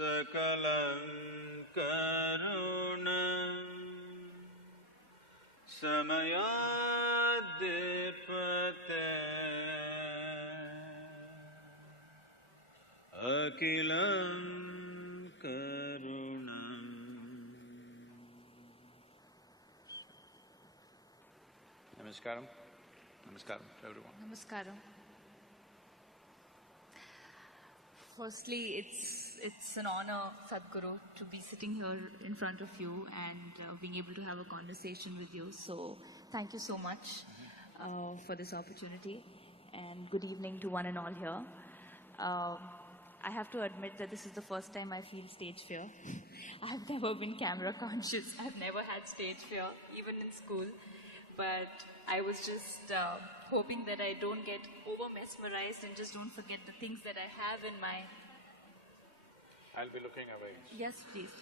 sakalam karunam samayadipate akilam karunam. Namaskaram. Namaskaram to everyone. Namaskaram. Firstly, it's an honor, Sadhguru, to be sitting here in front of you and being able to have a conversation with you. So, thank you so much for this opportunity, and good evening to one and all here. I have to admit that this is the first time I feel stage fear. I've never been camera conscious. I've never had stage fear, even in school. But I was just hoping that I don't get over-mesmerized and just don't forget the things that I have in my... I'll be looking away. Yes, please.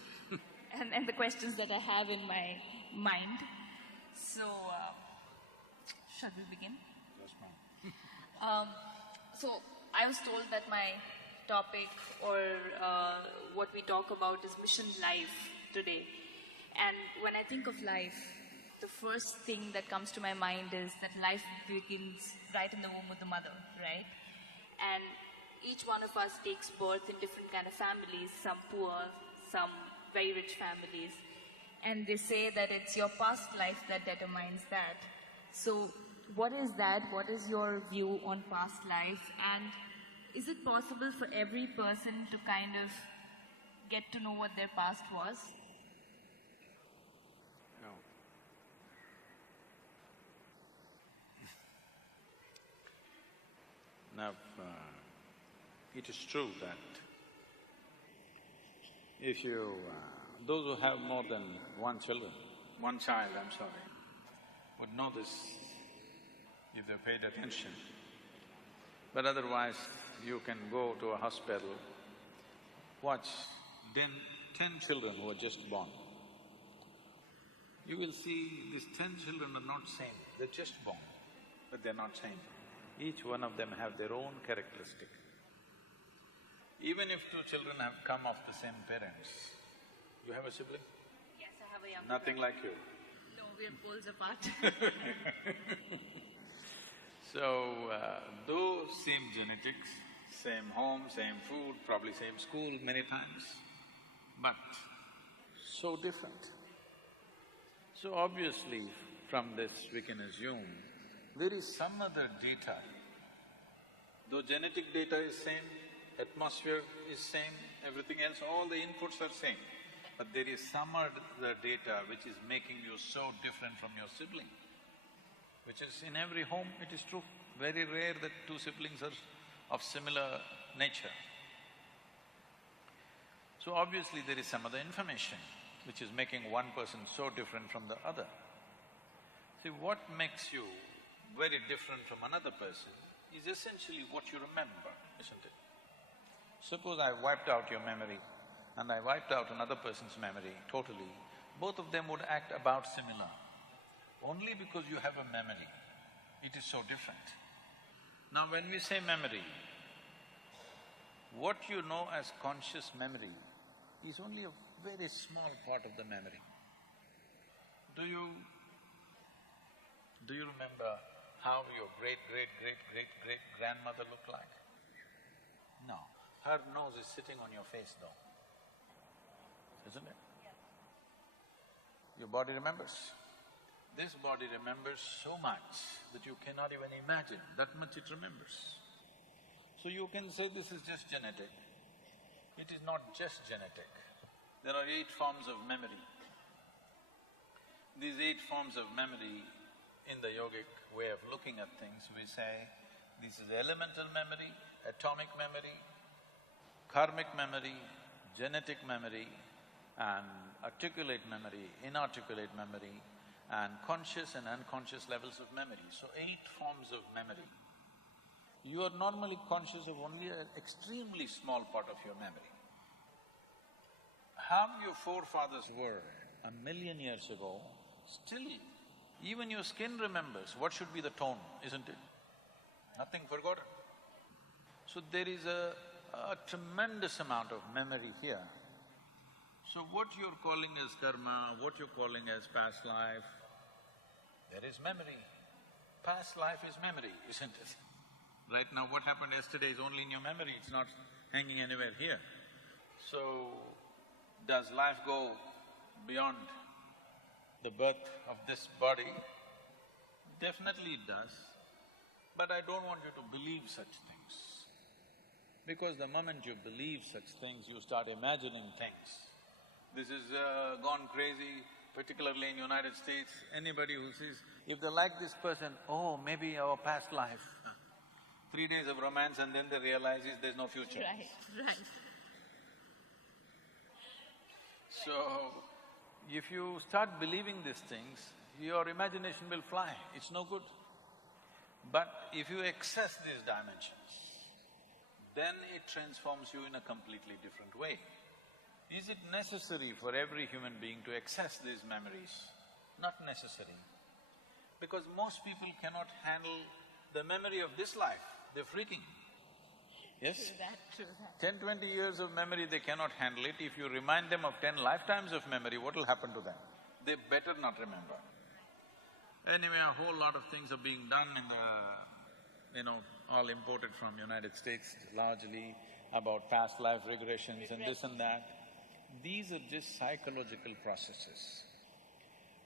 and the questions that I have in my mind. So, shall we begin? Yes, ma'am. So, I was told that my topic or what we talk about is mission life today. And when I think of life, the first thing that comes to my mind is that life begins right in the womb of the mother, right? And each one of us takes birth in different kind of families, some poor, some very rich families. And they say that it's your past life that determines that. So what is that? What is your view on past life? And is it possible for every person to kind of get to know what their past was? No. Now, it is true that if you… those who have more than one child, would know this if they paid attention. But otherwise, you can go to a hospital, watch 10 children who are just born. You will see these 10 children are not same, they're just born, but they're not same. Each one of them have their own characteristic. Even if two children have come of the same parents, you have a sibling? Yes, I have a young… Nothing like you. No, we're poles apart. So, though same genetics, same home, same food, probably same school many times, but so different. So obviously, from this we can assume there is some other data. Though genetic data is same, atmosphere is same, everything else, all the inputs are same, but there is some other data which is making you so different from your sibling, which is in every home, it is true. Very rare that two siblings are of similar nature. So obviously there is some other information which is making one person so different from the other. See, what makes you very different from another person is essentially what you remember, isn't it? Suppose I wiped out your memory and I wiped out another person's memory totally, both of them would act about similar. Only because you have a memory, it is so different. Now when we say memory, what you know as conscious memory is only a very small part of the memory. Do you remember how your great-great-great-great-great-grandmother looked like? No. Her nose is sitting on your face though, isn't it? Yeah. Your body remembers. This body remembers so much that you cannot even imagine, that much it remembers. So you can say this is just genetic. It is not just genetic. There are 8 forms of memory. These 8 forms of memory, in the yogic way of looking at things, we say this is elemental memory, atomic memory, karmic memory, genetic memory, and articulate memory, inarticulate memory, and conscious and unconscious levels of memory. So 8 forms of memory. You are normally conscious of only an extremely small part of your memory. How your forefathers were 1,000,000 years ago, still even your skin remembers what should be the tone, isn't it? Nothing forgotten. So there is a a tremendous amount of memory here. So what you're calling as karma, what you're calling as past life, there is memory. Past life is memory, isn't it? Right now what happened yesterday is only in your memory, it's not hanging anywhere here. So, does life go beyond the birth of this body? Definitely it does, but I don't want you to believe such things. Because the moment you believe such things, you start imagining things. This is gone crazy, particularly in United States. Anybody who says, if they like this person, oh, maybe our past life. 3 days of romance and then they realize there's no future. Right. So, if you start believing these things, your imagination will fly, it's no good. But if you access these dimensions, then it transforms you in a completely different way. Is it necessary for every human being to access these memories? Not necessary. Because most people cannot handle the memory of this life, they're freaking. Yes? True that. 10, 20 years of memory, they cannot handle it. If you remind them of 10 lifetimes of memory, what will happen to them? They better not remember. Anyway, a whole lot of things are being done in the… all imported from United States largely, about past life regressions and this and that. These are just psychological processes.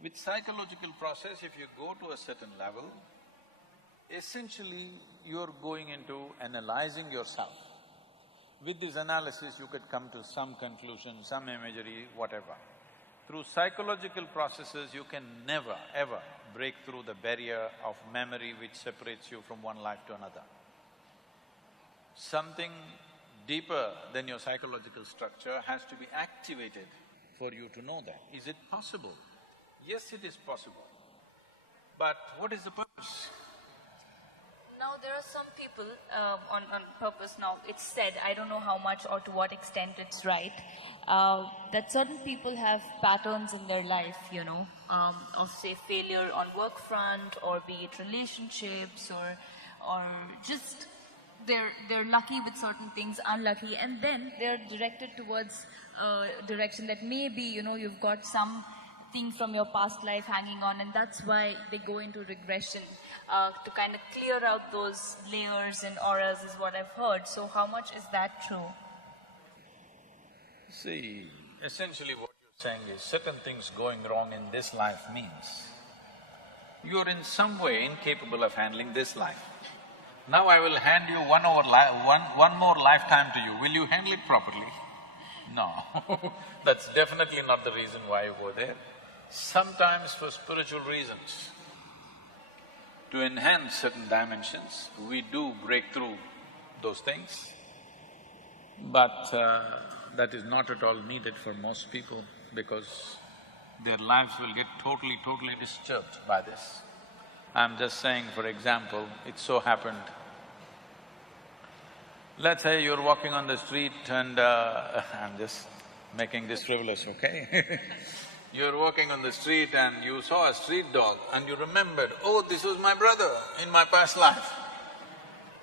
With psychological process, if you go to a certain level, essentially you're going into analyzing yourself. With this analysis, you could come to some conclusion, some imagery, whatever. Through psychological processes, you can never, ever break through the barrier of memory which separates you from one life to another. Something deeper than your psychological structure has to be activated for you to know that. Is it possible? Yes, it is possible. But what is the purpose? Now there are some people on purpose now, it's said, I don't know how much or to what extent it's right, that certain people have patterns in their life, of say failure on work front or be it relationships or just they're lucky with certain things, unlucky, and then they're directed towards a direction that maybe, you've got something from your past life hanging on, and that's why they go into regression to kind of clear out those layers and auras is what I've heard. So how much is that true? See, essentially what you're saying is certain things going wrong in this life means you're in some way incapable of handling this life. Now I will hand you one more lifetime to you, will you handle it properly? No, that's definitely not the reason why you go there. Sometimes for spiritual reasons, to enhance certain dimensions, we do break through those things, but that is not at all needed for most people because their lives will get totally disturbed by this. I'm just saying, for example, it so happened, let's say you're walking on the street and… I'm just making this frivolous, okay? You're walking on the street and you saw a street dog and you remembered, oh, this was my brother in my past life.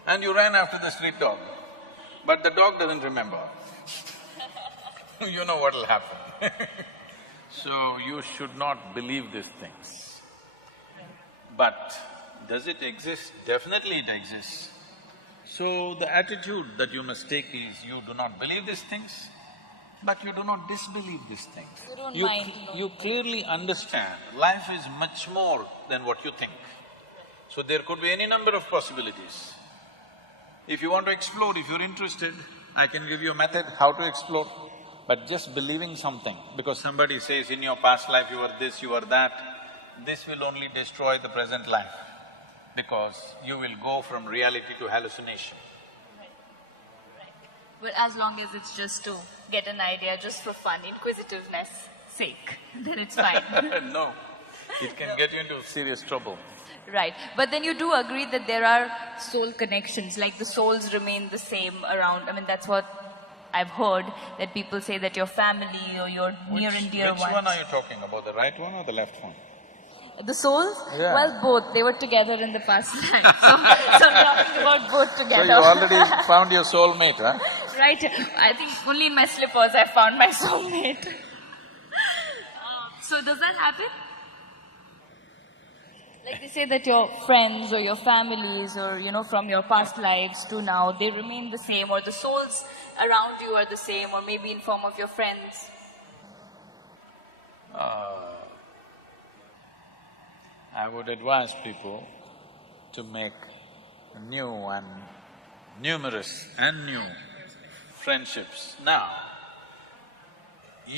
And you ran after the street dog, but the dog doesn't remember. You know what'll happen. So you should not believe these things. But does it exist? Definitely it exists. So the attitude that you must take is you do not believe these things, but you do not disbelieve these things. You don't mind. You clearly understand life is much more than what you think. So there could be any number of possibilities. If you want to explore, if you're interested, I can give you a method how to explore. But just believing something, because somebody says in your past life you were this, you were that, this will only destroy the present life, because you will go from reality to hallucination. Right. But as long as it's just to get an idea, just for fun, inquisitiveness sake, then it's fine. No, it can get you into serious trouble. Right, but then you do agree that there are soul connections, like the souls remain the same around. I mean, that's what I've heard, that people say that your family or your near and dear ones… Which one are you talking about, the right one or the left one? The souls? Yeah. Well, both. They were together in the past life. So I'm talking about both together. So you already found your soulmate, huh? right? I think only in my slippers I found my soulmate. So does that happen? Like they say that your friends or your families or, from your past lives to now, they remain the same, or the souls around you are the same, or maybe in form of your friends. I would advise people to make new and numerous and new friendships now.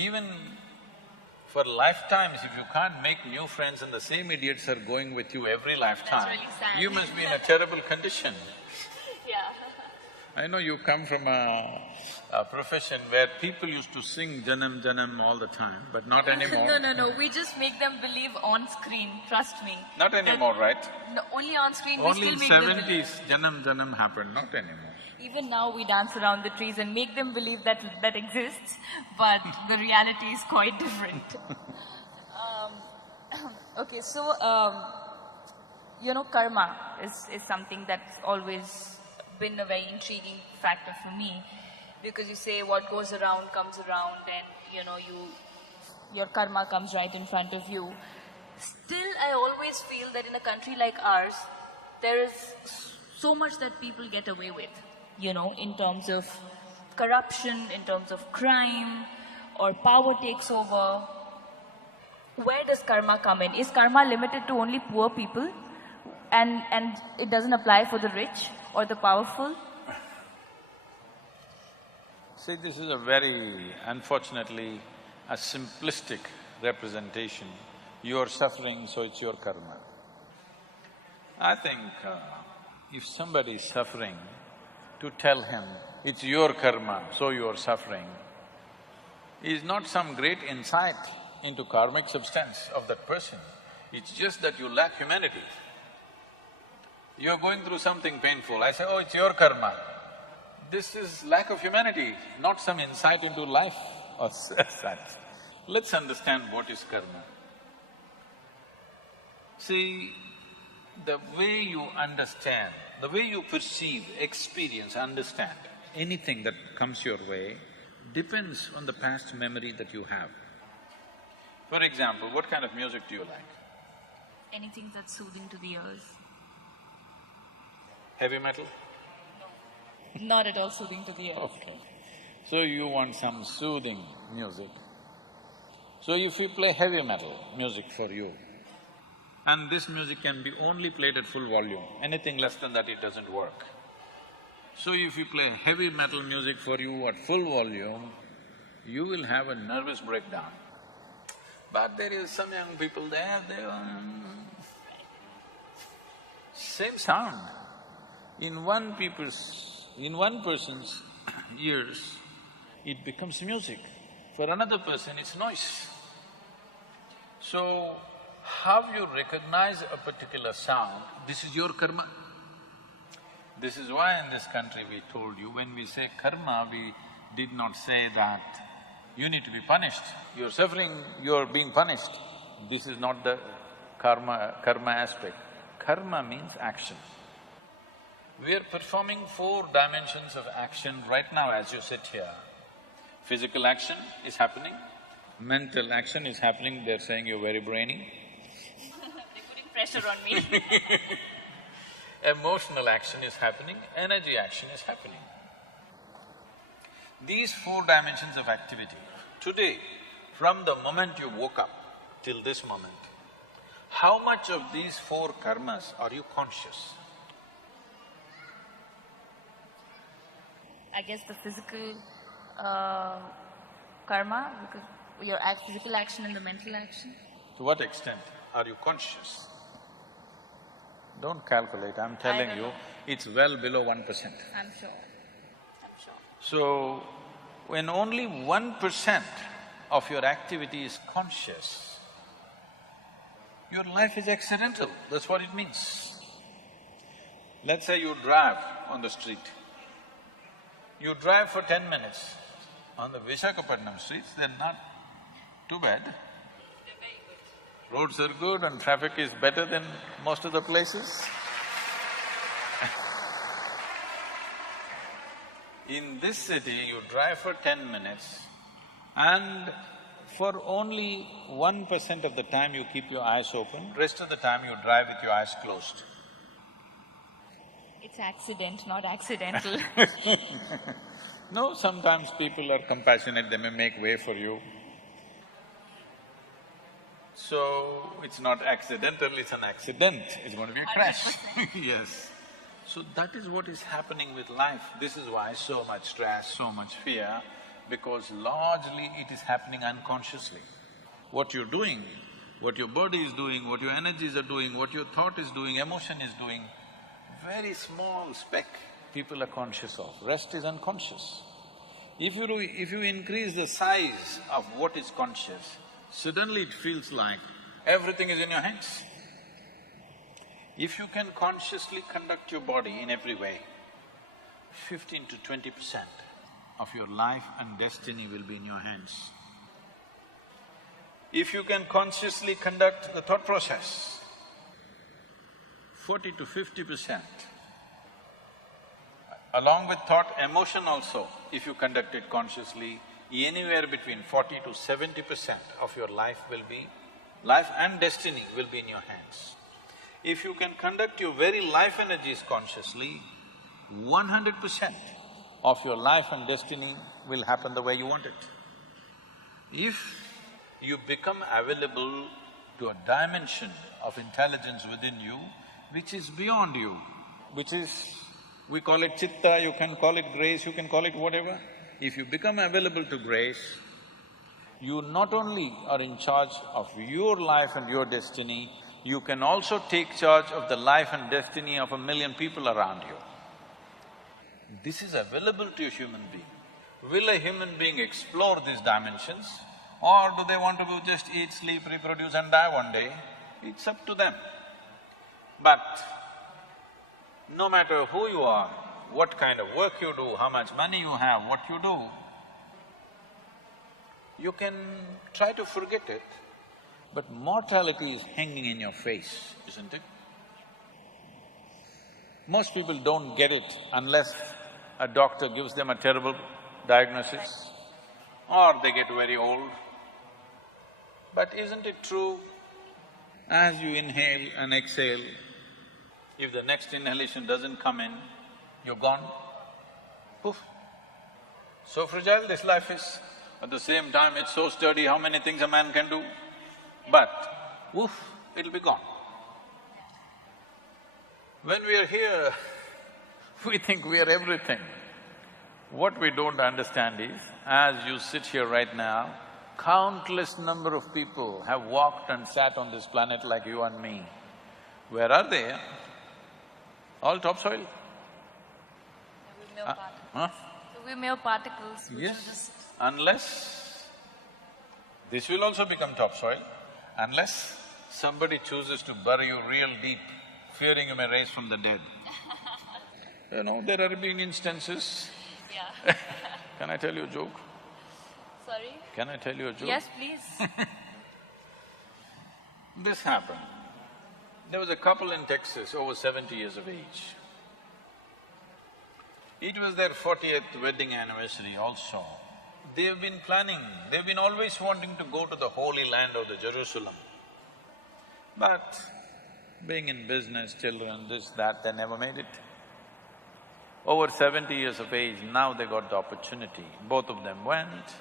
Even for lifetimes, if you can't make new friends and the same idiots are going with you every lifetime, really sad. you must be in a terrible condition. Yeah. I know you come from a profession where people used to sing Janam Janam all the time, but not anymore. No. We just make them believe on screen, trust me. Not anymore, right? No, only on screen, Only we in still make them believe. 70s Janam Janam happened, not anymore. Even now we dance around the trees and make them believe that that exists, but the reality is quite different. Okay, so, karma is something that's always been a very intriguing factor for me, because you say what goes around comes around, and your karma comes right in front of you. Still, I always feel that in a country like ours, there is so much that people get away with, in terms of corruption, in terms of crime, or power takes over. Where does karma come in? Is karma limited to only poor people, and it doesn't apply for the rich or the powerful? See, this is a very, unfortunately, a simplistic representation. You are suffering, so it's your karma. I think if somebody is suffering, to tell him, it's your karma, so you are suffering, is not some great insight into karmic substance of that person. It's just that you lack humanity. You're going through something painful, I say, oh, it's your karma. This is lack of humanity, not some insight into life or such. Let's understand what is karma. See, the way you understand, the way you perceive, experience, understand anything that comes your way depends on the past memory that you have. For example, what kind of music do you like? Anything that's soothing to the ears. Heavy metal? Not at all soothing to the ears. Okay. So you want some soothing music. So if we play heavy metal music for you, and this music can be only played at full volume, anything less than that it doesn't work. So if we play heavy metal music for you at full volume, you will have a nervous breakdown. But there is some young people there, same sound. In one person's ears, it becomes music. For another person, it's noise. So, how you recognize a particular sound, this is your karma. This is why in this country we told you, when we say karma, we did not say that you need to be punished. You're suffering, you're being punished. This is not the karma aspect. Karma means action. We are performing 4 dimensions of action right now as you sit here. Physical action is happening, mental action is happening, they're saying you're very brainy. They're putting pressure on me. Emotional action is happening, energy action is happening. These 4 dimensions of activity, today, from the moment you woke up till this moment, how much of these 4 karmas are you conscious? I guess the physical karma, because your physical action and the mental action. To what extent are you conscious? Don't calculate, I'm telling you, it's well below 1%. I'm sure. So, when only 1% of your activity is conscious, your life is accidental, that's what it means. Let's say you drive on the street. You drive for 10 minutes. On the Visakhapatnam streets, they're not too bad. Roads are good and traffic is better than most of the places. In this city, you drive for 10 minutes and for only 1% of the time you keep your eyes open, rest of the time you drive with your eyes closed. It's accident, not accidental. No, sometimes people are compassionate, they may make way for you. So, it's not accidental, it's an accident, it's going to be a crash. 100%. Yes. So that is what is happening with life. This is why so much stress, so much fear, because largely it is happening unconsciously. What you're doing, what your body is doing, what your energies are doing, what your thought is doing, emotion is doing, very small speck people are conscious of, rest is unconscious. If you increase the size of what is conscious, suddenly it feels like everything is in your hands. If you can consciously conduct your body in every way, 15 to 20% of your life and destiny will be in your hands. If you can consciously conduct the thought process, 40 to 50%. Along with thought, emotion also, if you conduct it consciously, anywhere between 40 to 70% of your life and destiny will be in your hands. If you can conduct your very life energies consciously, 100% of your life and destiny will happen the way you want it. If you become available to a dimension of intelligence within you which is beyond you, which is… we call it chitta, you can call it grace, you can call it whatever. If you become available to grace, you not only are in charge of your life and your destiny, you can also take charge of the life and destiny of 1,000,000 people around you. This is available to a human being. Will a human being explore these dimensions, or do they want to just eat, sleep, reproduce and die one day? It's up to them. But no matter who you are, what kind of work you do, how much money you have, what you do, you can try to forget it, but mortality is hanging in your face, isn't it? Most people don't get it unless a doctor gives them a terrible diagnosis or they get very old. But isn't it true, as you inhale and exhale, if the next inhalation doesn't come in, you're gone, poof. So fragile this life is. At the same time, it's so sturdy, how many things a man can do? But, woof, it'll be gone. When we are here, we think we are everything. What we don't understand is, as you sit here right now, countless number of people have walked and sat on this planet like you and me. Where are they? All topsoil. We're mere particles. We're mere particles which Yes, are just… unless… this will also become topsoil, unless somebody chooses to bury you real deep, fearing you may rise from the dead. You know, there have been instances… Yeah. Can I tell you a joke? Sorry? Can I tell you a joke? Yes, please. This happened. There was a couple in Texas, over 70 years of age. It was their 40th wedding anniversary also. They've been planning, they've been always wanting to go to the Holy Land of the Jerusalem. But being in business, children, this, that, they never made it. Over 70 years of age, now they got the opportunity. Both of them went.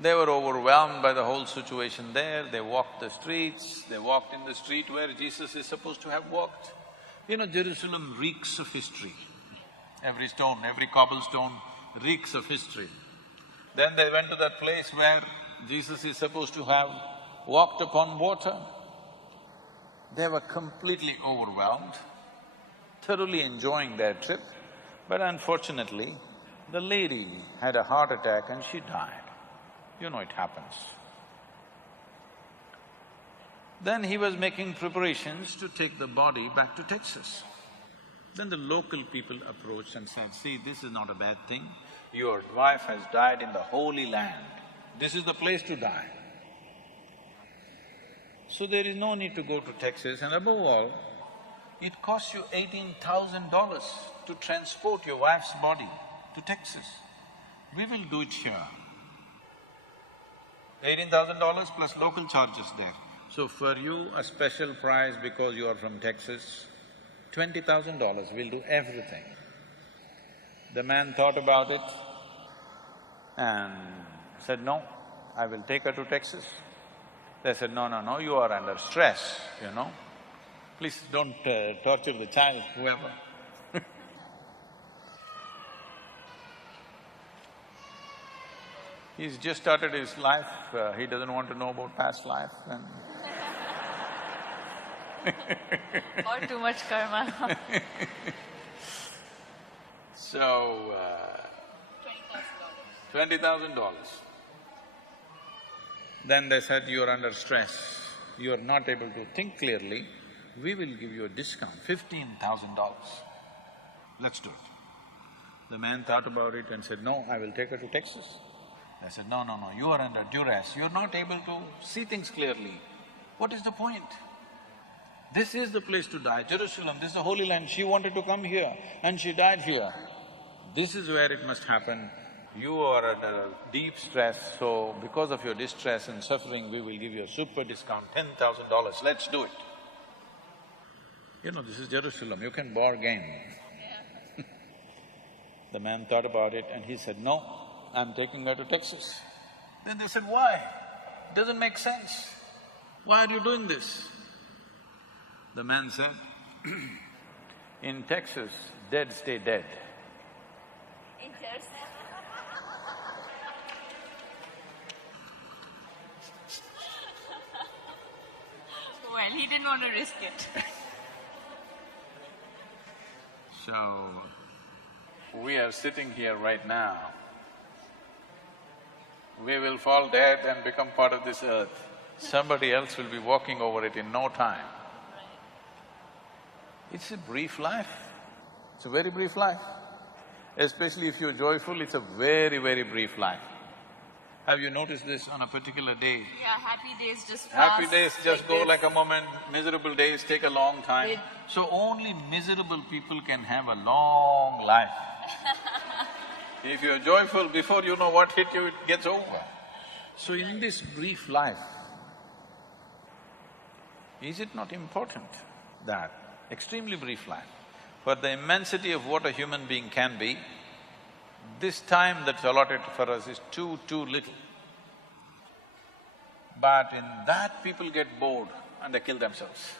They were overwhelmed by the whole situation there, they walked the streets, they walked in the street where Jesus is supposed to have walked. You know, Jerusalem reeks of history. Every stone, every cobblestone reeks of history. Then they went to that place where Jesus is supposed to have walked upon water. They were completely overwhelmed, thoroughly enjoying their trip, but unfortunately, the lady had a heart attack and she died. You know it happens. Then he was making preparations to take the body back to Texas. Then the local people approached and said, see, this is not a bad thing. Your wife has died in the Holy Land. This is the place to die. So there is no need to go to Texas, and above all, it costs you $18,000 to transport your wife's body to Texas. We will do it here. $18,000 plus local charges there. So for you, a special price because you are from Texas, $20,000, we'll do everything. The man thought about it and said, no, I will take her to Texas. They said, no, no, no, you are under stress, you know. Please don't torture the child, whoever. He's just started his life, he doesn't want to know about past life and Or too much karma. So, $20,000. Then they said, you're under stress, you're not able to think clearly, we will give you a discount, $15,000. Let's do it. The man thought about it and said, no, I will take her to Texas. I said, no, no, no, you are under duress, you're not able to see things clearly. What is the point? This is the place to die, Jerusalem, this is the Holy Land, she wanted to come here and she died here. This is where it must happen. You are under deep stress, so because of your distress and suffering, we will give you a super discount, $10,000, let's do it. You know, this is Jerusalem, you can bargain. Yeah. The man thought about it and he said, no, I'm taking her to Texas. Then they said, why? Doesn't make sense. Why are you doing this? The man said, in Texas, dead stay dead. In Jersey. Well, he didn't want to risk it. So, we are sitting here right now. We will fall dead and become part of this earth. Somebody else will be walking over it in no time. It's a brief life. It's a very brief life. Especially if you're joyful, it's a very, very brief life. Have you noticed this on a particular day? Yeah, happy days just pass. Happy days just go this. like a moment, miserable days take a long time. So only miserable people can have a long life. If you're joyful, before you know what hit you, it gets over. So in this brief life, is it not important that extremely brief life, for the immensity of what a human being can be, this time that's allotted for us is too little. But in that people get bored and they kill themselves.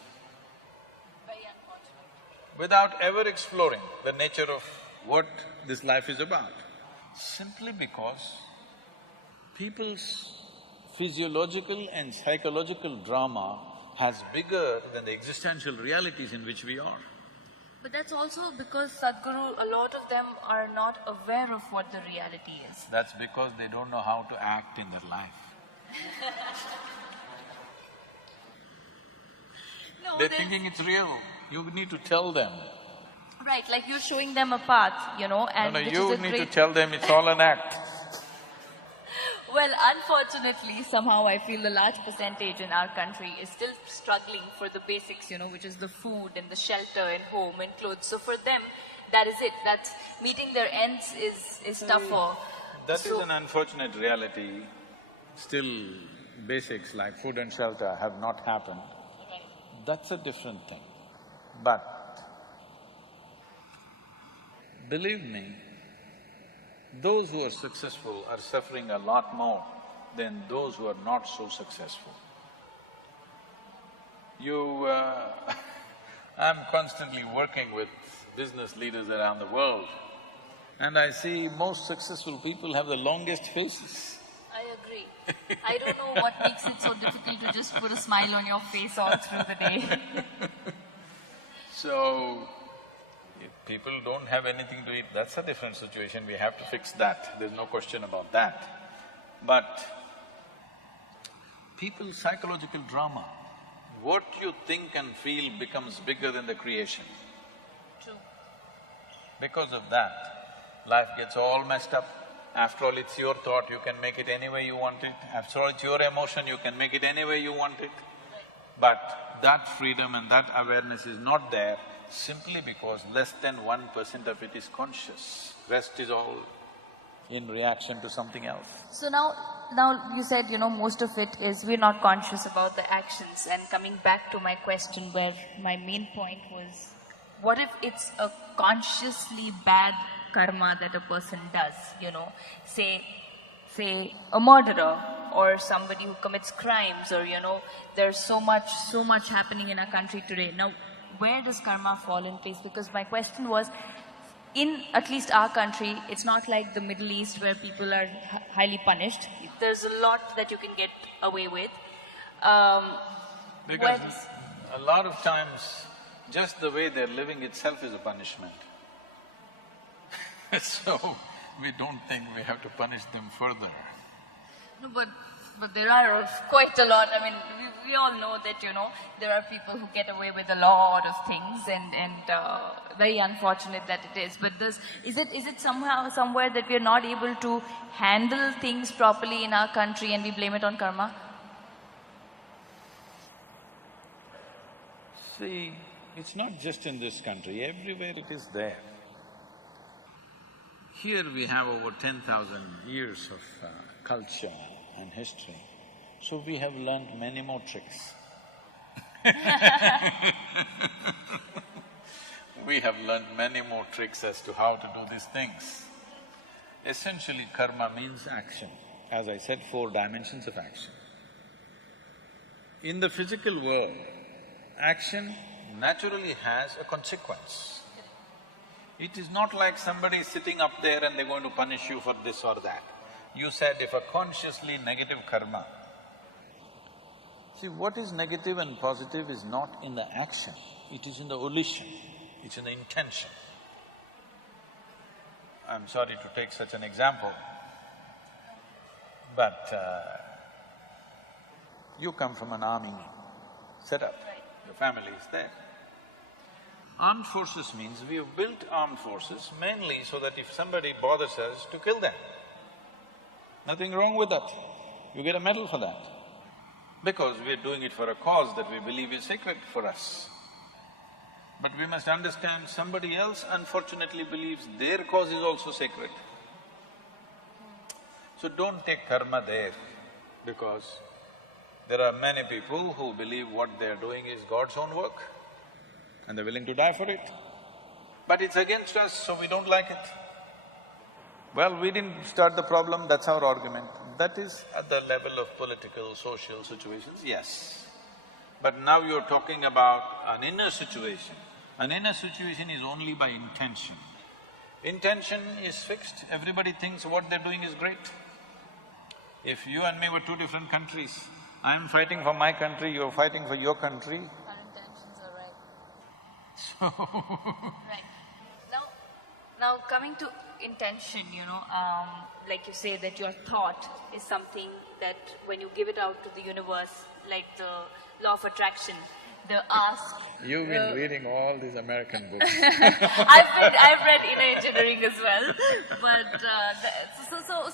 Very unfortunate. Without ever exploring the nature of what this life is about. Simply because people's physiological and psychological drama has bigger than the existential realities in which we are. But that's also because Sadhguru, a lot of them are not aware of what the reality is. That's because they don't know how to act in their life. No, They're thinking it's real, you need to tell them. Right, like you're showing them a path, you know, and No, which you is a need great… to tell them it's all an act. Well, unfortunately, somehow I feel the large percentage in our country is still struggling for the basics, you know, which is the food and the shelter and home and clothes. So for them, that is it. That's meeting their ends is tougher. That is an unfortunate reality. Still, basics like food and shelter have not happened. Right. That's a different thing. But believe me, those who are successful are suffering a lot more than those who are not so successful. I'm constantly working with business leaders around the world and I see most successful people have the longest faces. I agree. I don't know what makes it so difficult to just put a smile on your face all through the day. So, if people don't have anything to eat, that's a different situation, we have to fix that, there's no question about that. But people's psychological drama, what you think and feel becomes bigger than the creation. True. Because of that, life gets all messed up. After all, it's your thought, you can make it any way you want it. After all, it's your emotion, you can make it any way you want it. But that freedom and that awareness is not there simply because less than 1% of it is conscious. Rest is all in reaction to something else. So now you said, most of it is we're not conscious about the actions. And coming back to my question where my main point was, what if it's a consciously bad karma that a person does, say a murderer or somebody who commits crimes, or there's so much happening in our country today. Now, where does karma fall in place? Because my question was, in at least our country, it's not like the Middle East where people are highly punished. There's a lot that you can get away with. Because a lot of times, just the way they're living itself is a punishment. So, we don't think we have to punish them further. No, but there are quite a lot. I mean, we all know that, there are people who get away with a lot of things, and very unfortunate that it is. But is it somewhere that we are not able to handle things properly in our country and we blame it on karma? See, it's not just in this country, everywhere it is there. Here we have over 10,000 years of culture and history, so we have learned many more tricks. We have learned many more tricks as to how to do these things. Essentially, karma means action. As I said, 4 dimensions of action. In the physical world, action naturally has a consequence. It is not like somebody sitting up there and they're going to punish you for this or that. You said if a consciously negative karma… See, what is negative and positive is not in the action, it is in the volition, it's in the intention. I'm sorry to take such an example, but you come from an army setup, your family is there. Armed forces means we have built armed forces mainly so that if somebody bothers us, to kill them. Nothing wrong with that. You get a medal for that. Because we're doing it for a cause that we believe is sacred for us. But we must understand somebody else unfortunately believes their cause is also sacred. So don't take karma there, because there are many people who believe what they're doing is God's own work and they're willing to die for it. But it's against us, so we don't like it. Well, we didn't start the problem, that's our argument. That is at the level of political, social situations, yes. But now you're talking about an inner situation. An inner situation is only by intention. Intention is fixed, everybody thinks what they're doing is great. If you and me were 2 different countries, I'm fighting for my country, you're fighting for your country. Our intentions are right. So… Right. Now coming to intention, like you say that your thought is something that when you give it out to the universe, like the law of attraction, the ask… You've been reading all these American books. I've read inner engineering as well, but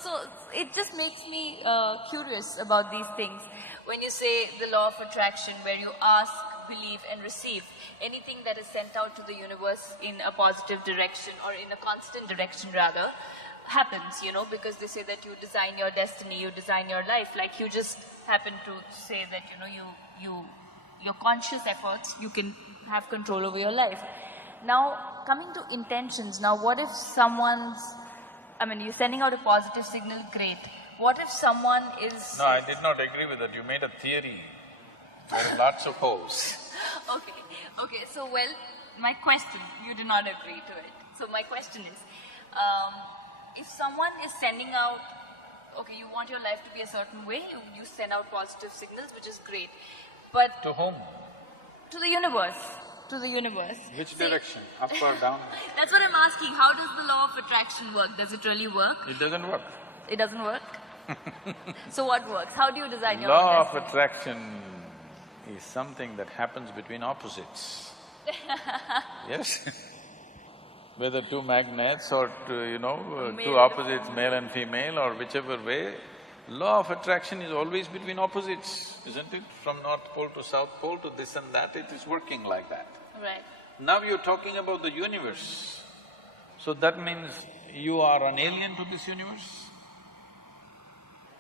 so it just makes me curious about these things. When you say the law of attraction, where you ask, believe and receive, anything that is sent out to the universe in a positive direction or in a constant direction rather, happens, because they say that you design your destiny, you design your life. Like you just happen to say that, your conscious efforts, you can have control over your life. Now, coming to intentions, now what if you're sending out a positive signal, great. What if someone is… No, I did not agree with that, you made a theory. There are lots of holes. Okay, so my question, you did not agree to it. So my question is, if someone is sending out… Okay, you want your life to be a certain way, you send out positive signals, which is great. But… To whom? To the universe. To the universe. Which direction? Up or down? That's what I'm asking. How does the law of attraction work? Does it really work? It doesn't work. It doesn't work? So what works? How do you design your Law own of attraction is something that happens between opposites. Yes? Whether 2 magnets or two opposites, male and female or whichever way, law of attraction is always between opposites, isn't it? From North Pole to South Pole to this and that, it is working like that. Right. Now you're talking about the universe. So that means you are an alien to this universe?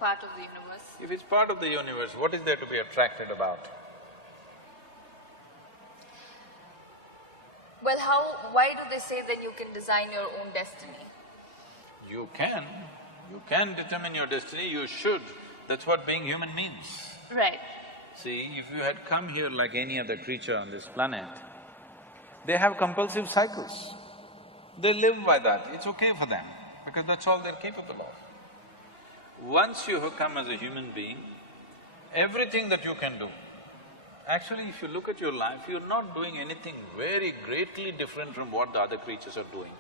Part of the universe. If it's part of the universe, what is there to be attracted about? Well, why do they say that you can design your own destiny? You can determine your destiny, you should. That's what being human means. Right. See, if you had come here like any other creature on this planet, they have compulsive cycles. They live by that, it's okay for them, because that's all they're capable of. Once you have come as a human being, everything that you can do, actually if you look at your life, you're not doing anything very greatly different from what the other creatures are doing.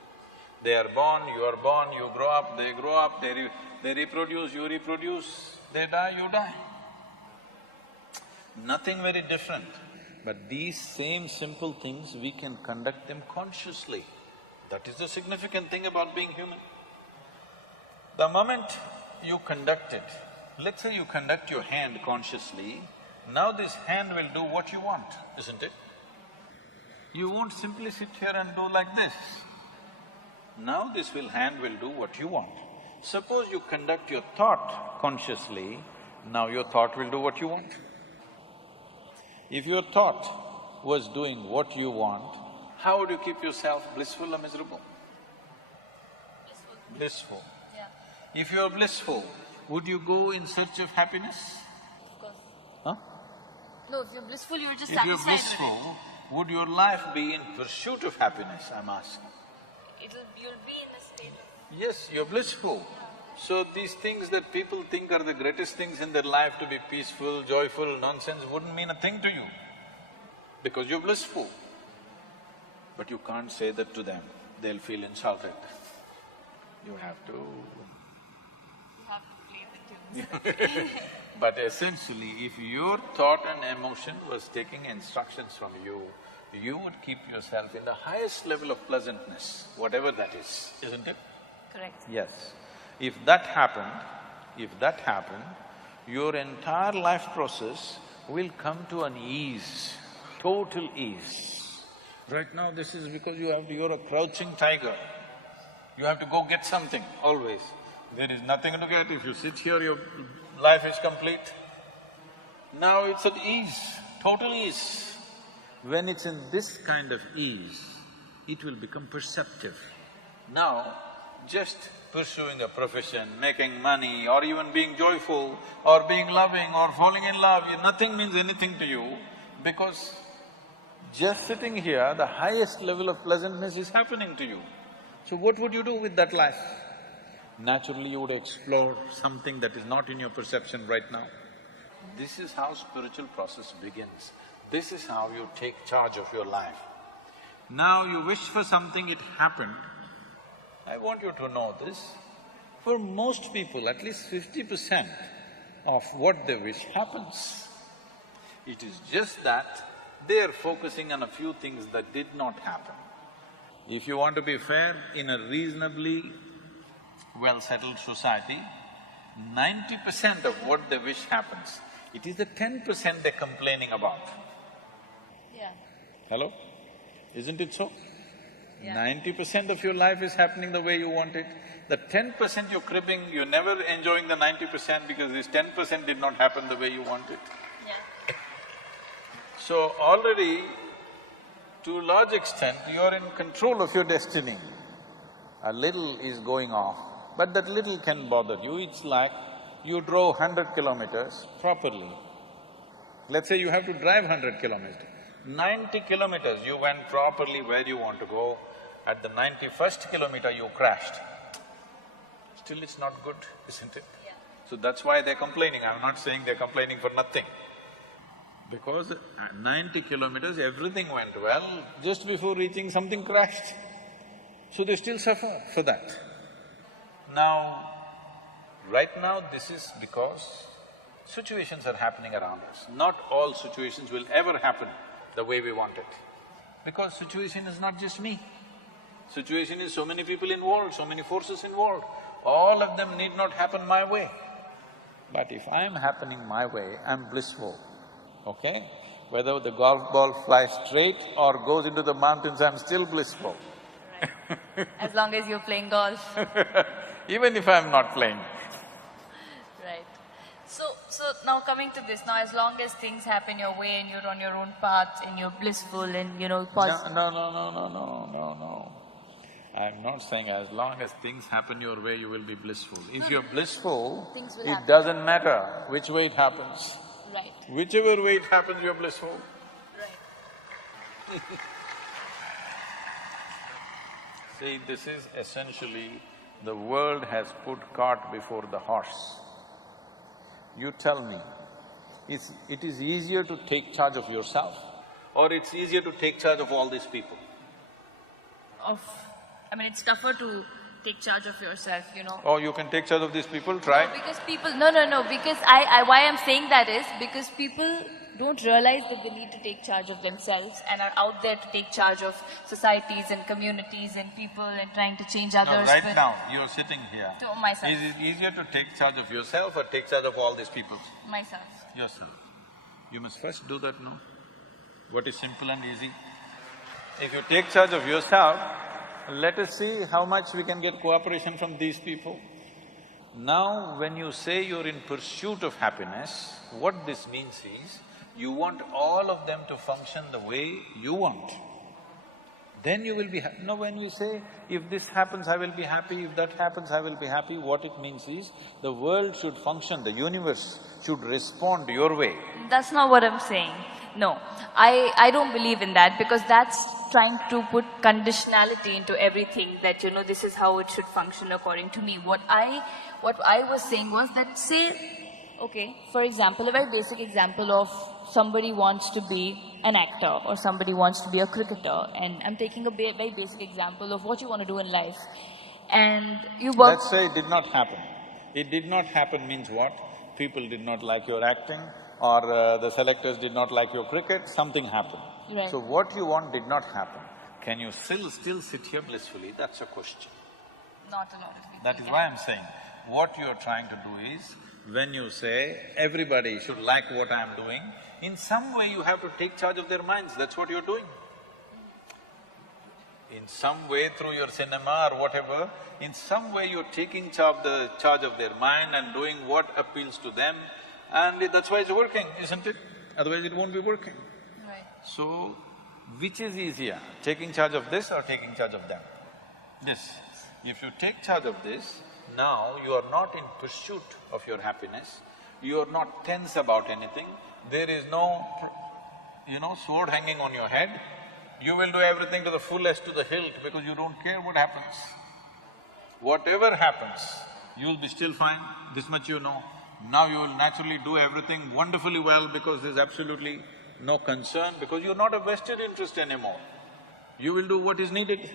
They are born, you are born, you grow up, they reproduce, you reproduce, they die, you die. Nothing very different. But these same simple things, we can conduct them consciously. That is the significant thing about being human. The moment you conduct it, let's say you conduct your hand consciously, now this hand will do what you want, isn't it? You won't simply sit here and do like this. Now hand will do what you want. Suppose you conduct your thought consciously, now your thought will do what you want. If your thought was doing what you want, how would you keep yourself blissful or miserable? Blissful. Yeah. If you're blissful, would you go in search of happiness? Of course. Huh? No, if you're blissful, you're just If satisfied you're with blissful, would your life be in pursuit of happiness, I'm asking? it. You'll be in a state of… Yes, you're blissful. So these things that people think are the greatest things in their life, to be peaceful, joyful, nonsense, wouldn't mean a thing to you, because you're blissful. But you can't say that to them, they'll feel insulted. You have to… You have to play the tunes. But essentially, if your thought and emotion was taking instructions from you, you would keep yourself in the highest level of pleasantness, whatever that is, isn't it? Correct. Yes. If that happened, your entire life process will come to an ease, total ease. Right now this is because you're a crouching tiger. You have to go get something, always. There is nothing to get. If you sit here, your life is complete. Now it's at ease, total ease. When it's in this kind of ease, it will become perceptive. Now, just pursuing a profession, making money, or even being joyful, or being loving, or falling in love, nothing means anything to you, because just sitting here, the highest level of pleasantness is happening to you. So what would you do with that life? Naturally, you would explore something that is not in your perception right now. This is how spiritual process begins. This is how you take charge of your life. Now you wish for something, it happened. I want you to know this. For most people, at least 50% of what they wish happens. It is just that they are focusing on a few things that did not happen. If you want to be fair, in a reasonably well-settled society, 90% of what they wish happens. It is the 10% they're complaining about. Yeah. Hello? Isn't it so? Yeah. 90% of your life is happening the way you want it. The 10% you're cribbing, you're never enjoying the 90% because this 10% did not happen the way you want it. Yeah. So already, to a large extent, you are in control of your destiny. A little is going off, but that little can bother you. It's like you drove 100 kilometers properly. Let's say you have to drive 100 kilometers. 90 kilometers you went properly where you want to go. At the 91st kilometer you crashed. Still it's not good, isn't it? Yeah. So that's why they're complaining. I'm not saying they're complaining for nothing. Because at 90 kilometers everything went well, just before reaching something crashed. So they still suffer for that. Now, right now this is because situations are happening around us. Not all situations will ever happen the way we want it. Because situation is not just me. Situation is so many people involved, so many forces involved. All of them need not happen my way. But if I am happening my way, I'm blissful, okay? Whether the golf ball flies straight or goes into the mountains, I'm still blissful. Right. As long as you're playing golf. Even if I'm not playing. Right. So now coming to this, now as long as things happen your way and you're on your own path and you're blissful and positive. No. I'm not saying as long as things happen your way, you will be blissful. If you're blissful, it doesn't matter which way it happens. Right. Whichever way it happens, you're blissful. Right. See, this is essentially, the world has put cart before the horse. You tell me, it is easier to take charge of yourself or it's easier to take charge of all these people? It's tougher to take charge of yourself, Oh, you can take charge of these people, try. No, because people… No, because why I'm saying that is because people don't realize that they need to take charge of themselves and are out there to take charge of societies and communities and people and trying to change others. No, right now, you're sitting here. To myself. Is it easier to take charge of yourself or take charge of all these people? Myself. Yourself. You must first do that, no? What is simple and easy? If you take charge of yourself, let us see how much we can get cooperation from these people. Now, when you say you're in pursuit of happiness, what this means is, you want all of them to function the way you want. Then you will be happy. Now when we say, if this happens, I will be happy, if that happens, I will be happy, what it means is, the world should function, the universe should respond your way. That's not what I'm saying. No, I don't believe in that because that's trying to put conditionality into everything that, this is how it should function according to me. What I was saying was that, say, okay, for example, a very basic example of somebody wants to be an actor or somebody wants to be a cricketer, and I'm taking a very basic example of what you want to do in life. And you work… Let's say it did not happen. It did not happen means what? People did not like your acting or the selectors did not like your cricket, something happened. Right. So what you want did not happen. Can you still sit here blissfully? That's a question. Not a lot of people. That is why I'm saying, what you're trying to do is, when you say, everybody should like what I'm doing, in some way you have to take charge of their minds, that's what you're doing. In some way, through your cinema or whatever, in some way you're taking charge of their mind and doing what appeals to them, and that's why it's working, isn't it? Otherwise it won't be working. Right. So, which is easier, taking charge of this or taking charge of them? This. If you take charge of this, now you are not in pursuit of your happiness, you are not tense about anything, there is no, sword hanging on your head. You will do everything to the fullest, to the hilt, because you don't care what happens. Whatever happens, you will be still fine, this much you know. Now you will naturally do everything wonderfully well because there's absolutely no concern, because you're not a vested interest anymore. You will do what is needed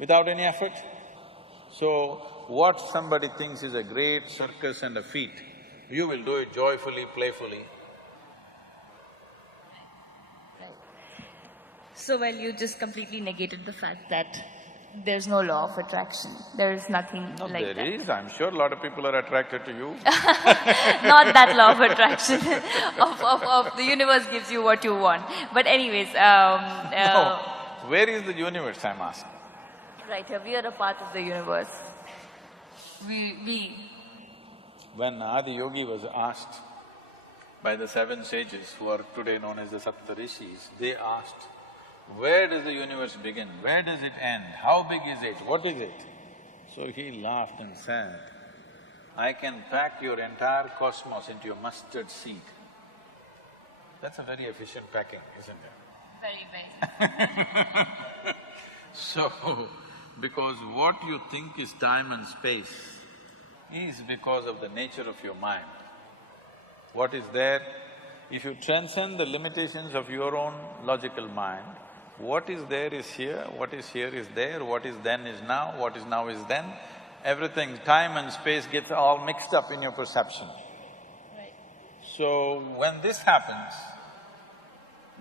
without any effort. So, what somebody thinks is a great circus and a feat, you will do it joyfully, playfully. So, well, you just completely negated the fact that there's no law of attraction. There is nothing like that. There is, I'm sure a lot of people are attracted to you. Not that law of attraction of the universe gives you what you want. But anyways, No, where is the universe, I'm asking? Right here, we are a part of the universe. When Adi Yogi was asked by the 7 sages who are today known as the Saptarishis, they asked, where does the universe begin? Where does it end? How big is it? What is it? So he laughed and said, I can pack your entire cosmos into a mustard seed. That's a very efficient packing, isn't it? Very, very. So, because what you think is time and space is because of the nature of your mind. What is there, if you transcend the limitations of your own logical mind, what is there is here is there, what is then is now, what is now is then. Everything, time and space gets all mixed up in your perception. Right. So, when this happens,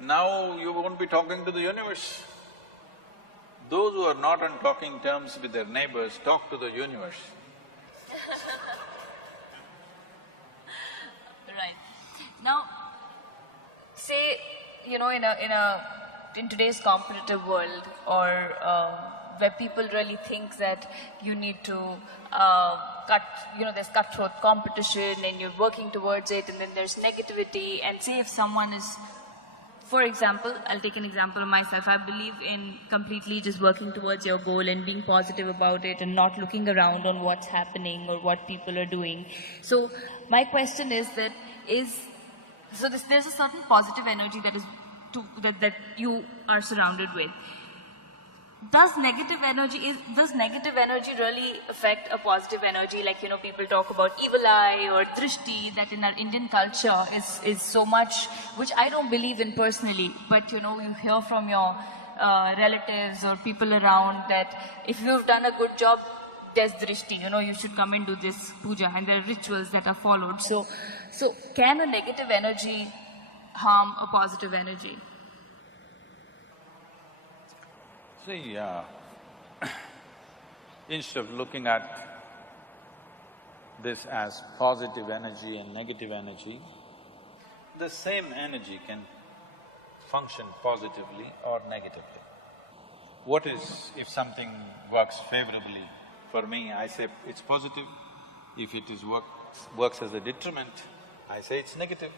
now you won't be talking to the universe. Those who are not on talking terms with their neighbors talk to the universe. Right. Now, say in today's competitive world, or where people really think that you need to there's cutthroat competition and you're working towards it, and then there's negativity. And say if someone is, for example, I'll take an example of myself. I believe in completely just working towards your goal and being positive about it and not looking around on what's happening or what people are doing. So my question is there's a certain positive energy that you are surrounded with. Does negative energy really affect a positive energy? Like, people talk about evil eye or drishti, that in our Indian culture is so much, which I don't believe in personally, but you hear from your relatives or people around that if you've done a good job, there's drishti, you should come and do this puja, and there are rituals that are followed. So can a negative energy harm a positive energy? See, instead of looking at this as positive energy and negative energy, the same energy can function positively or negatively. What is, if something works favorably for me, I say it's positive. If it works as a detriment, I say it's negative.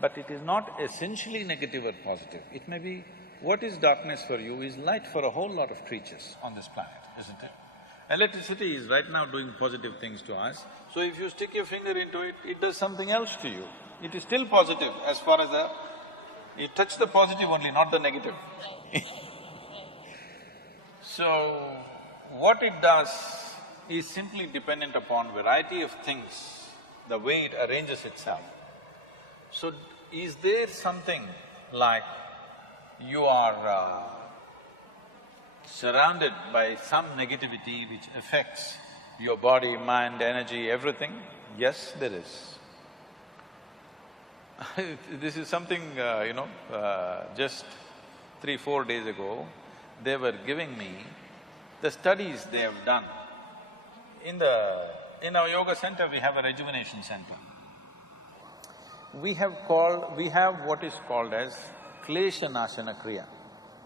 But it is not essentially negative or positive. It may be, what is darkness for you is light for a whole lot of creatures on this planet, isn't it? Electricity is right now doing positive things to us, so if you stick your finger into it, it does something else to you. It is still positive as far as you touch the positive only, not the negative. So, what it does is simply dependent upon variety of things, the way it arranges itself. So, is there something like you are surrounded by some negativity which affects your body, mind, energy, everything? Yes, there is. This is something, just 3-4 days ago, they were giving me the studies they have done. In our yoga center, we have a rejuvenation center. We have what is called as Klesha Nashana Kriya.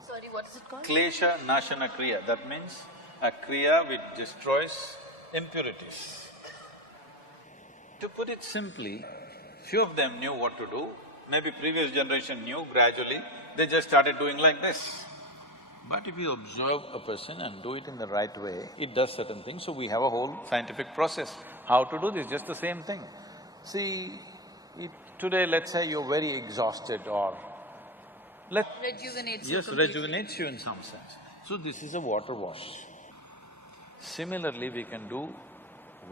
Sorry, what is it called? Klesha Nashana Kriya, that means a Kriya which destroys impurities. To put it simply, few of them knew what to do, maybe previous generation knew, gradually they just started doing like this. But if you observe a person and do it in the right way, it does certain things, so we have a whole scientific process. How to do this, just the same thing. See, today let's say you're very exhausted or… Rejuvenates you Yes, completely. rejuvenates you in some sense. So this is a water wash. Similarly, we can do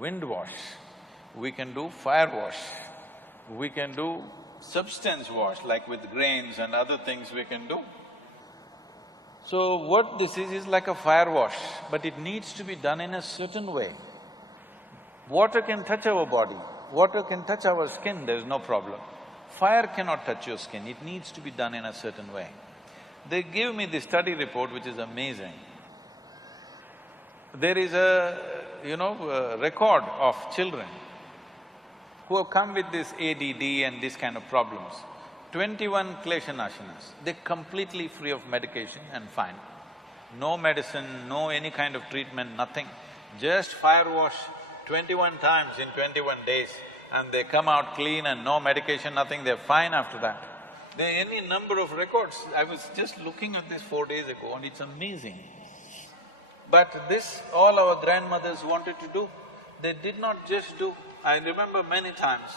wind wash, we can do fire wash, we can do substance wash, like with grains and other things we can do. So what this is like a fire wash, but it needs to be done in a certain way. Water can touch our body, water can touch our skin, there's no problem. Fire cannot touch your skin, it needs to be done in a certain way. They give me this study report which is amazing. There is a record of children who have come with this ADD and this kind of problems. 21 Klesha Nashanas, they're completely free of medication and fine. No medicine, no any kind of treatment, nothing. Just fire wash 21 times in 21 days and they come out clean and no medication, nothing, they're fine after that. There are any number of records. I was just looking at this 4 days ago and it's amazing. But this, all our grandmothers wanted to do. They did not just do. I remember many times,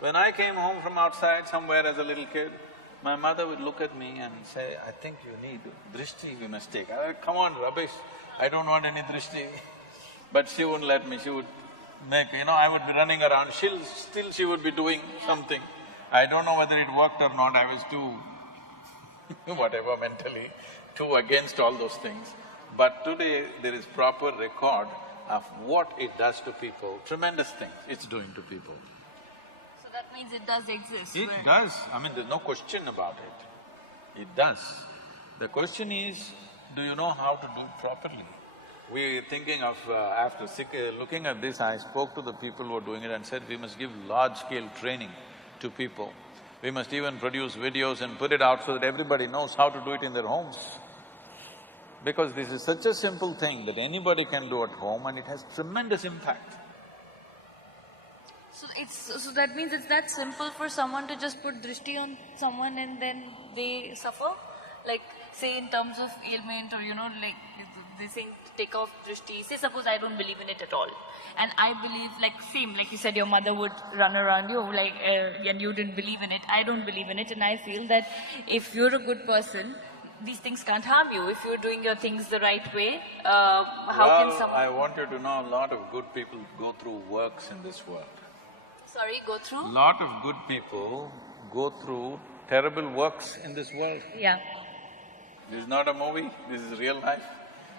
when I came home from outside somewhere as a little kid, my mother would look at me and say, "I think you need drishti, we must take." I said, "Come on, rubbish, I don't want any drishti." But she wouldn't let me, she would make… I would be running around, still she would be doing something. I don't know whether it worked or not, I was too whatever mentally, too against all those things. But today there is proper record of what it does to people, tremendous things it's doing to people. So that means it does exist. It does, there's no question about it. It does. The question is, do you know how to do it properly? We're thinking of… after looking at this, I spoke to the people who are doing it and said, we must give large-scale training to people. We must even produce videos and put it out so that everybody knows how to do it in their homes. Because this is such a simple thing that anybody can do at home and it has tremendous impact. So that means it's that simple for someone to just put drishti on someone and then they suffer? Like, say in terms of ailment or like they saying take off drishti. Say suppose I don't believe in it at all. And I believe like same, like you said your mother would run around you like and you didn't believe in it. I don't believe in it and I feel that if you're a good person, these things can't harm you. If you're doing your things the right way, how can someone… I want you to know a lot of good people go through works in this world. Sorry, go through? A lot of good people go through terrible works in this world. Yeah. This is not a movie, this is real life,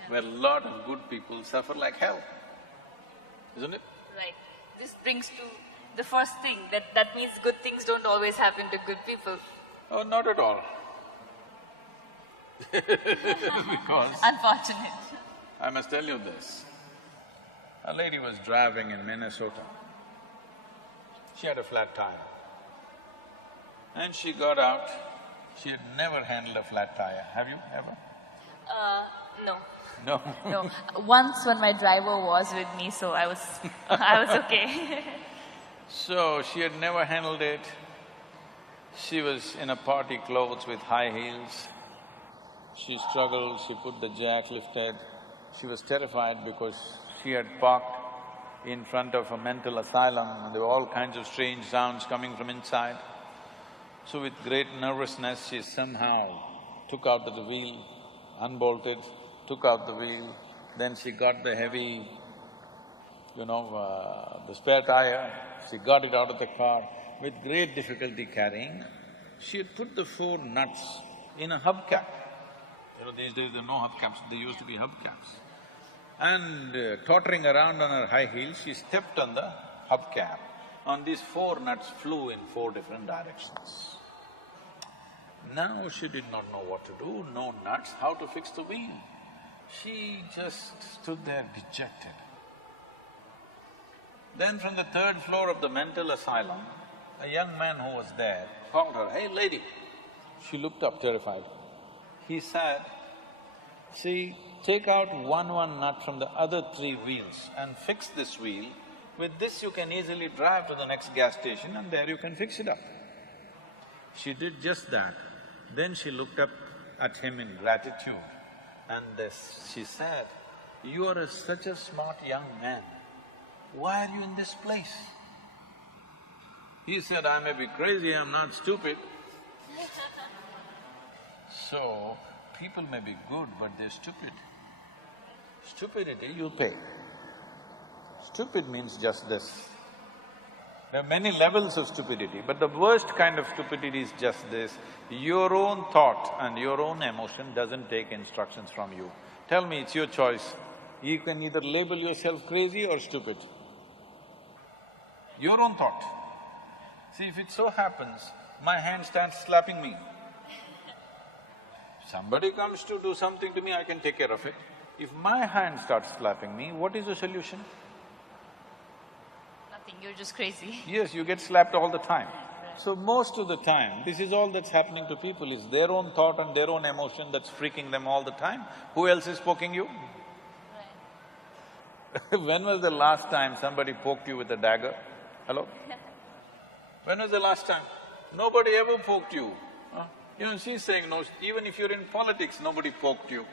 where a lot of good people suffer like hell, isn't it? Right. This brings to the first thing, that means good things don't always happen to good people. Oh, not at all. Because… Unfortunate. I must tell you this. A lady was driving in Minnesota. She had a flat tire. And she got out. She had never handled a flat tire. Have you ever? No. No? No. Once when my driver was with me, so I was… I was okay. So, she had never handled it. She was in a party clothes with high heels. She struggled, she put the jack lifted. She was terrified because she had parked in front of a mental asylum and there were all kinds of strange sounds coming from inside. So with great nervousness, she somehow took out the wheel, unbolted, took out the wheel, then she got the heavy, the spare tire, she got it out of the car. With great difficulty carrying, she had put the 4 nuts in a hubcap. These days there are no hubcaps, there used to be hubcaps. And tottering around on her high heels, she stepped on the hubcap. On these 4 nuts flew in 4 different directions. Now she did not know what to do, no nuts, how to fix the wheel. She just stood there dejected. Then from the 3rd floor of the mental asylum, a young man who was there called her, "Hey lady." She looked up terrified. He said, "See, take out one nut from the other 3 wheels and fix this wheel. With this you can easily drive to the next gas station and there you can fix it up." She did just that. Then she looked up at him in gratitude and she said, "You are such a smart young man. Why are you in this place?" He said, "I may be crazy, I'm not stupid." So, people may be good, but they're stupid. Stupidity, you'll pay. Stupid means just this. There are many levels of stupidity, but the worst kind of stupidity is just this. Your own thought and your own emotion doesn't take instructions from you. Tell me, it's your choice. You can either label yourself crazy or stupid. Your own thought. See, if it so happens, my hand starts slapping me. Somebody comes to do something to me, I can take care of it. If my hand starts slapping me, what is the solution? Nothing, you're just crazy. Yes, you get slapped all the time. So most of the time, this is all that's happening to people, is their own thought and their own emotion that's freaking them all the time. Who else is poking you? Right. When was the last time somebody poked you with a dagger? Hello? When was the last time? Nobody ever poked you. She's saying no, even if you're in politics, nobody poked you.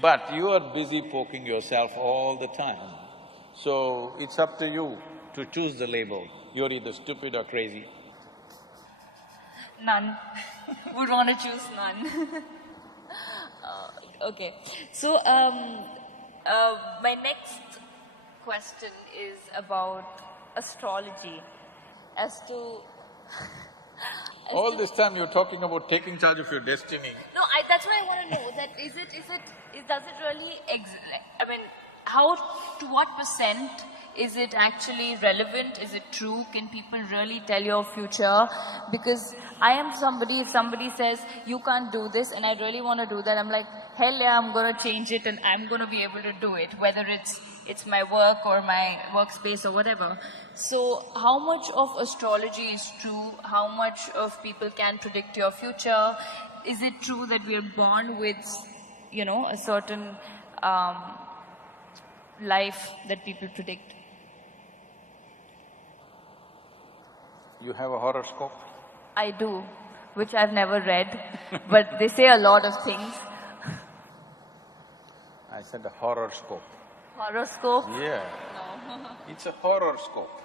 But you are busy poking yourself all the time. So, it's up to you to choose the label. You're either stupid or crazy. None. Would want to choose none. Okay. So, my next question is about astrology. As to… All this time you're talking about taking charge of your destiny. No, that's what I want to know, that does it really exist? I mean, to what percent Is it actually relevant? Is it true? Can people really tell your future? Because I am somebody, if somebody says, you can't do this, and I really want to do that, I'm like, hell yeah, I'm going to change it and I'm going to be able to do it, whether it's my work or my workspace or whatever. So how much of astrology is true? How much of people can predict your future? Is it true that we are born with, you know, a certain life that people predict? You have a horoscope? I do, which I've never read, but they say a lot of things. I said a horoscope. Horoscope? Yeah. No. It's a horoscope.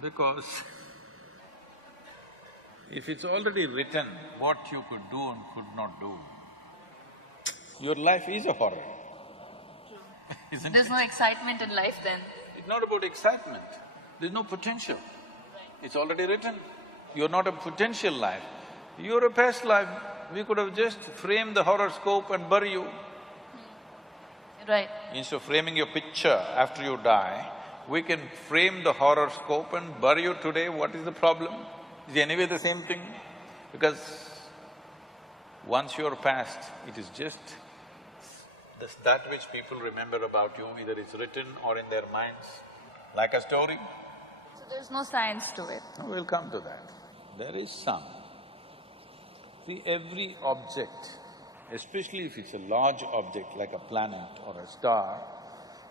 Because if it's already written what you could do and could not do, your life is a horror. Isn't There's it? no excitement in life then. It's not about excitement, there's no potential. It's already written. You're not a potential life, you're a past life. We could have just framed the horoscope and bury you. Right. Instead of framing your picture after you die, we can frame the horoscope and bury you today. What is the problem? It's anyway the same thing. Because once you're past, it is just that which people remember about you, either it's written or in their minds, like a story. So there's no science to it. No, we'll come to that. There is some. See, every object, especially if it's a large object like a planet or a star,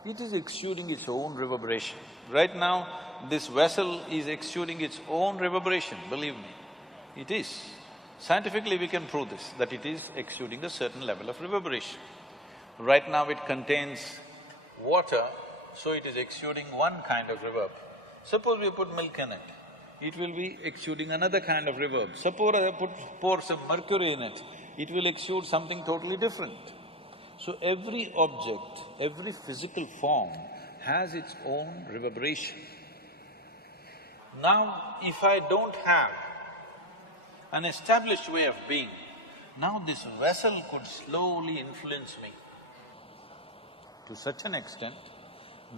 it is exuding its own reverberation. Right now, this vessel is exuding its own reverberation, believe me. It is. Scientifically we can prove this, that it is exuding a certain level of reverberation. Right now it contains water, so it is exuding one kind of reverb. Suppose we put milk in it, it will be exuding another kind of reverb. Suppose I pour some mercury in it, it will exude something totally different. So every object, every physical form has its own reverberation. Now, if I don't have an established way of being, now this vessel could slowly influence me. To such an extent,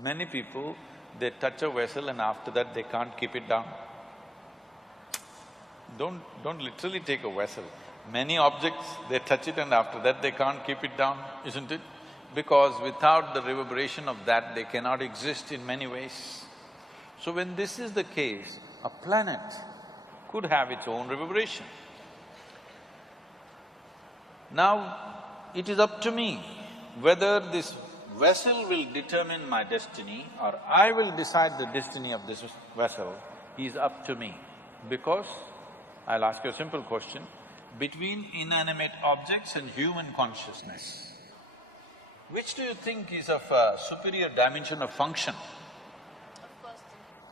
many people, they touch a vessel and after that they can't keep it down. Don't literally take a vessel. Many objects, they touch it and after that they can't keep it down, isn't it? Because without the reverberation of that, they cannot exist in many ways. So when this is the case, a planet could have its own reverberation. Now, it is up to me whether this vessel will determine my destiny or I will decide the destiny of this vessel is up to me. Because, I'll ask you a simple question, between inanimate objects and human consciousness, which do you think is of a superior dimension of function?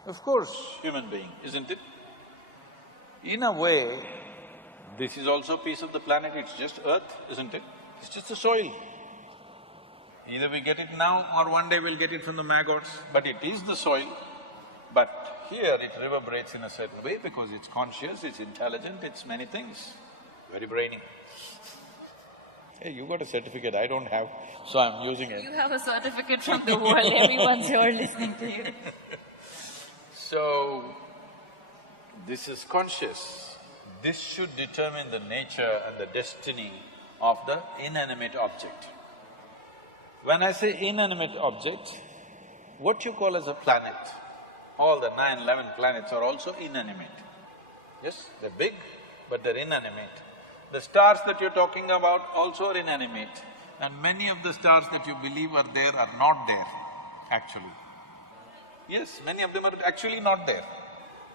Of course, human being, isn't it? In a way, this is also a piece of the planet, it's just earth, isn't it? It's just the soil. Either we get it now or one day we'll get it from the maggots, but it is the soil. But here it reverberates in a certain way because it's conscious, it's intelligent, it's many things, very brainy. Hey, you got a certificate, I don't have, so I'm using it. You have a certificate from the world, everyone's here listening to you. So, this is conscious. This should determine the nature and the destiny of the inanimate object. When I say inanimate object, what you call as a planet, all the 9, 11 planets are also inanimate. Yes, they're big, but they're inanimate. The stars that you're talking about also are inanimate, and many of the stars that you believe are there are not there, actually. Yes, many of them are actually not there.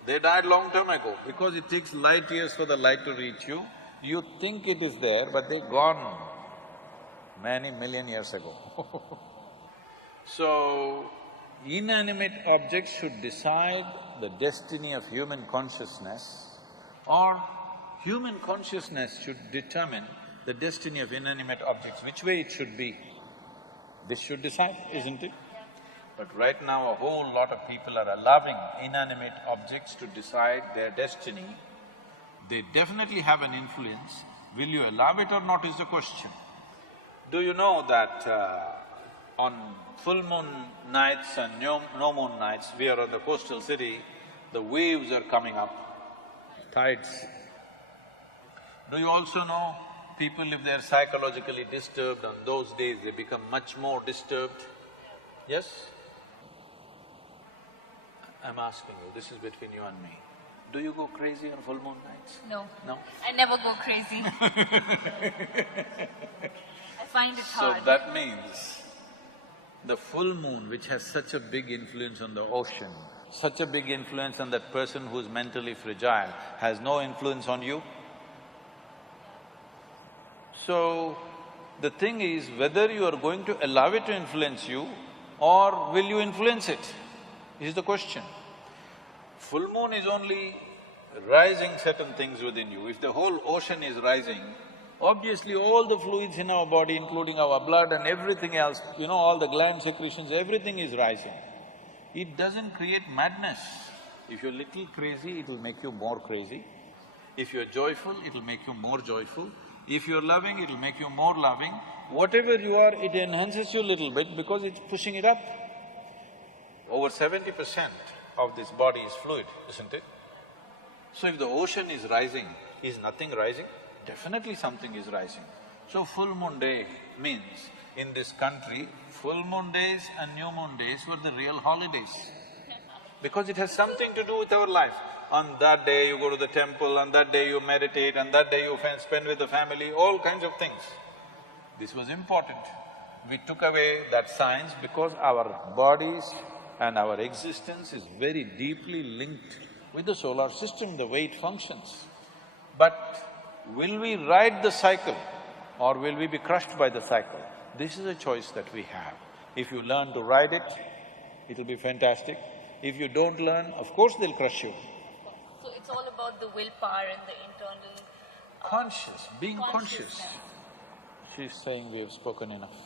They died long time ago. Because it takes light years for the light to reach you, you think it is there, but they're gone many million years ago. So, inanimate objects should decide the destiny of human consciousness, or human consciousness should determine the destiny of inanimate objects, which way it should be. This should decide, isn't it? But right now, a whole lot of people are allowing inanimate objects to decide their destiny. They definitely have an influence. Will you allow it or not is the question. Do you know that On full moon nights and no moon nights, we are on the coastal city, the waves are coming up, tides. Do you also know, people if they are psychologically disturbed on those days, they become much more disturbed? Yes? I'm asking you, this is between you and me. Do you go crazy on full moon nights? No. No? I never go crazy. I find it hard. So that means the full moon, which has such a big influence on the ocean, such a big influence on that person who's mentally fragile, has no influence on you. So, the thing is whether you are going to allow it to influence you or will you influence it, is the question. Full moon is only rising certain things within you. If the whole ocean is rising, obviously all the fluids in our body, including our blood and everything else, all the gland secretions, everything is rising. It doesn't create madness. If you're little crazy, it'll make you more crazy. If you're joyful, it'll make you more joyful. If you're loving, it'll make you more loving. Whatever you are, it enhances you a little bit because it's pushing it up. Over 70% of this body is fluid, isn't it? So if the ocean is rising, is nothing rising? Definitely something is rising. So full moon day means, in this country, full moon days and new moon days were the real holidays. Because it has something to do with our life. On that day you go to the temple, on that day you meditate, on that day you spend with the family, all kinds of things. This was important. We took away that science because our bodies and our existence is very deeply linked with the solar system, the way it functions. But will we ride the cycle or will we be crushed by the cycle? This is a choice that we have. If you learn to ride it, it'll be fantastic. If you don't learn, of course they'll crush you. So it's all about the willpower and the internal… Conscious, being conscious. She's saying we have spoken enough.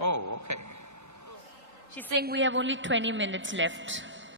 Oh, okay. She's saying we have only 20 minutes left.